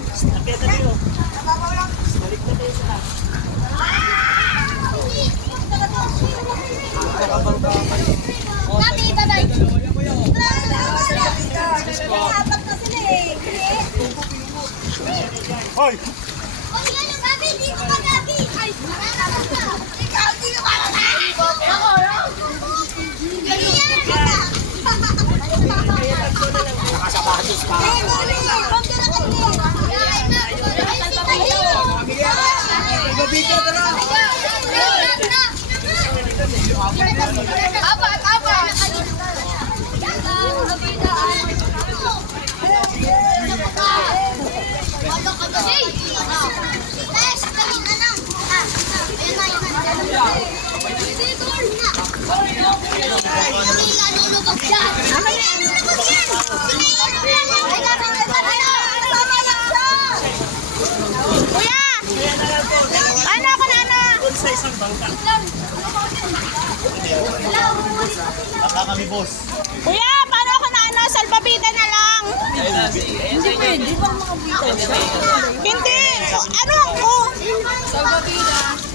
Nakita tayo. Balik na tayo sa Mami, bye-bye. Apat na sila eh. Hoy! Oh, yan yung Gabi, di ko ba Gabi? Ay, ikaw, di ko ba Gabi? Ako, Nakasapatos pa. Ibabito ka na. Kuya! Ano ako na ano? Sa isang bangka. Baka kami, boss. Kuya, paano ako na ano? Salbabida na lang. Hindi pwede. Di ba mga bita? Hindi. Ano ako? Salbabida.